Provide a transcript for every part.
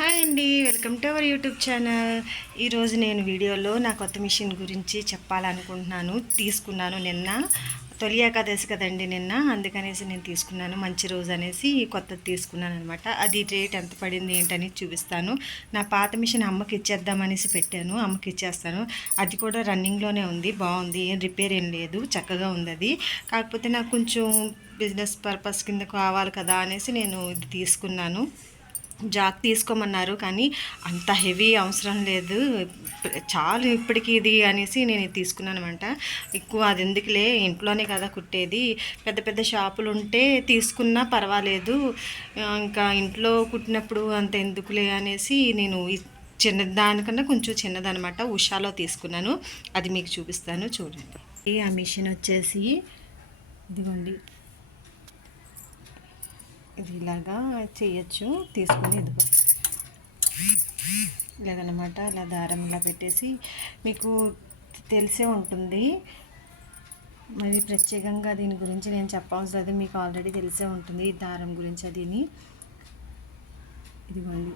Hi అండి welcome to our YouTube channel. ఈరోజు నేను వీడియోలో నా కొత్త మిషన్ గురించి చెప్పాలనుకుంటున్నాను తీసుకున్నాను నిన్న. తొలి ఏకాదశి కదండి నిన్న అందుకనేసి నేను తీసుకున్నాను. మంచి రోజు అనేసి కొత్తది తీసుకున్నాను అనమాట అది రేట్ ఎంత పడింది ఏంటని చూపిస్తాను. నా పాత మిషన్ అమ్మకి ఇచ్చేద్దామనేసి పెట్టాను అమ్మకి ఇచ్చేస్తాను. అది కూడా రన్నింగ్లోనే ఉంది బాగుంది ఏం రిపేర్ ఏం లేదు చక్కగా ఉంది అది. కాకపోతే నాకు కొంచెం బిజినెస్ పర్పస్ కింద కావాలి కదా అనేసి నేను ఇది తీసుకున్నాను. జాక్ తీసుకోమన్నారు కానీ అంత హెవీ అవసరం లేదు. చాలు ఇప్పటికి ఇది అనేసి నేను ఇది తీసుకున్నాను అనమాట ఎక్కువ అది ఎందుకులే ఇంట్లోనే కదా కుట్టేది. పెద్ద పెద్ద షాపులు ఉంటే తీసుకున్నా పర్వాలేదు. ఇంకా ఇంట్లో కుట్టినప్పుడు అంత ఎందుకులే అనేసి నేను చిన్న దానికన్నా కొంచెం చిన్నదనమాట ఉషాలో తీసుకున్నాను. అది మీకు చూపిస్తాను చూడండి. ఆ మిషన్ వచ్చేసి ఇదిగోండి. ఇది ఇలాగా చేయొచ్చు తీసుకుని ఇదిగో. ఇలాగనమాట ఇలా దారం ఇలా పెట్టేసి మీకు తెలిసే ఉంటుంది. మరి ప్రత్యేకంగా దీని గురించి నేను చెప్పవలసి లేదు మీకు ఆల్రెడీ తెలిసే ఉంటుంది ఈ దారం గురించి అదిని. ఇదిగోండి.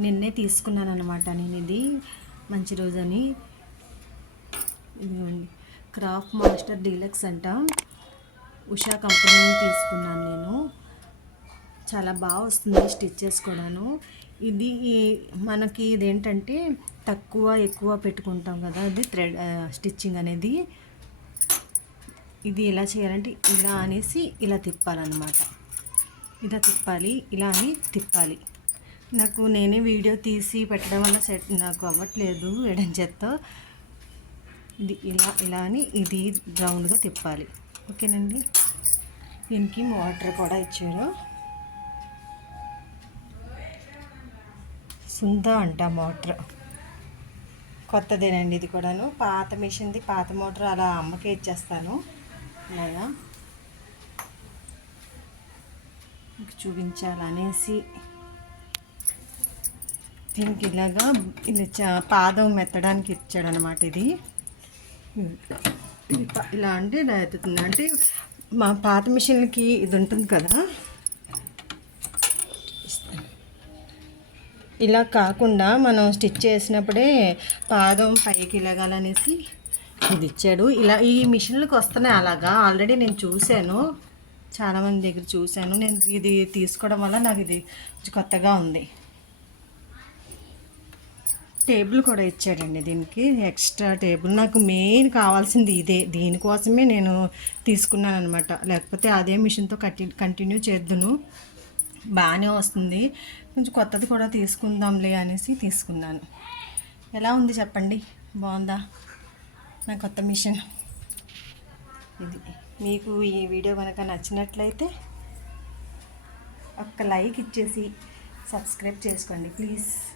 నిన్నే తీసుకున్నాను అనమాట నేను ఇది మంచి రోజని. ఇదిగోండి. క్రాఫ్ట్ మాస్టర్ డీలక్స్ అంట. ఉషా కంపెనీని తీసుకున్నాను నేను. చాలా బాగా వస్తుంది స్టిచ్చెస్ కూడాను. ఇది మనకి ఇదేంటంటే తక్కువ ఎక్కువ పెట్టుకుంటాం కదా అది థ్రెడ్ స్టిచ్చింగ్ అనేది. ఇది ఎలా చేయాలంటే ఇలా అనేసి ఇలా తిప్పాలన్నమాట. ఇలా తిప్పాలి ఇలా అని తిప్పాలి. నాకు నేనే వీడియో తీసి పెట్టడం వల్ల సెట్ నాకు అవ్వట్లేదు ఎడం చేత్తో ఇది ఇలా ఇలా అని ఇది రౌండ్గా తిప్పాలి. ఓకేనండి. దీనికి వాటర్ కూడా ఇచ్చారు. సుందా అంట మోటర్. కొత్తదేనండి ఇది కూడాను. పాత మిషన్ది పాత మోటార్ అలా అమ్మకే ఇచ్చేస్తాను. అలాగా. మీకు చూపించాలనేసి. దీనికి ఇలాగా ఇది పాదం మెత్తడానికి ఇచ్చాడనమాట ఇది. ఇలా అంటే ఇలా అవుతుంది. అంటే మా పాత మిషన్కి ఇది ఉంటుంది కదా? ఇలా కాకుండా మనం స్టిచ్ చేసినప్పుడే పాదం పైకి ఇలాగాలనేసి ఇది ఇచ్చాడు. ఇలా ఈ మిషన్లకు వస్తున్నాయి అలాగా. ఆల్రెడీ నేను చూశాను. చాలామంది దగ్గర చూశాను. నేను ఇది తీసుకోవడం వల్ల నాకు ఇది కొత్తగా ఉంది. టేబుల్ కూడా ఇచ్చాడండి దీనికి. Extra table. నాకు మెయిన్ కావాల్సింది ఇదే. దీనికోసమే నేను తీసుకున్నాను అనమాట లేకపోతే అదే మిషన్తో కట్టి కంటిన్యూ చేద్దును. బాగానే వస్తుంది. కొంచెం కొత్తది కూడా తీసుకుందాంలే అనేసి తీసుకున్నాను. ఎలా ఉంది చెప్పండి? బాగుందా? నా కొత్త మిషన్. ఇది. మీకు ఈ వీడియో కనుక నచ్చినట్లయితే ఒక్క లైక్ ఇచ్చేసి సబ్స్క్రైబ్ చేసుకోండి ప్లీజ్.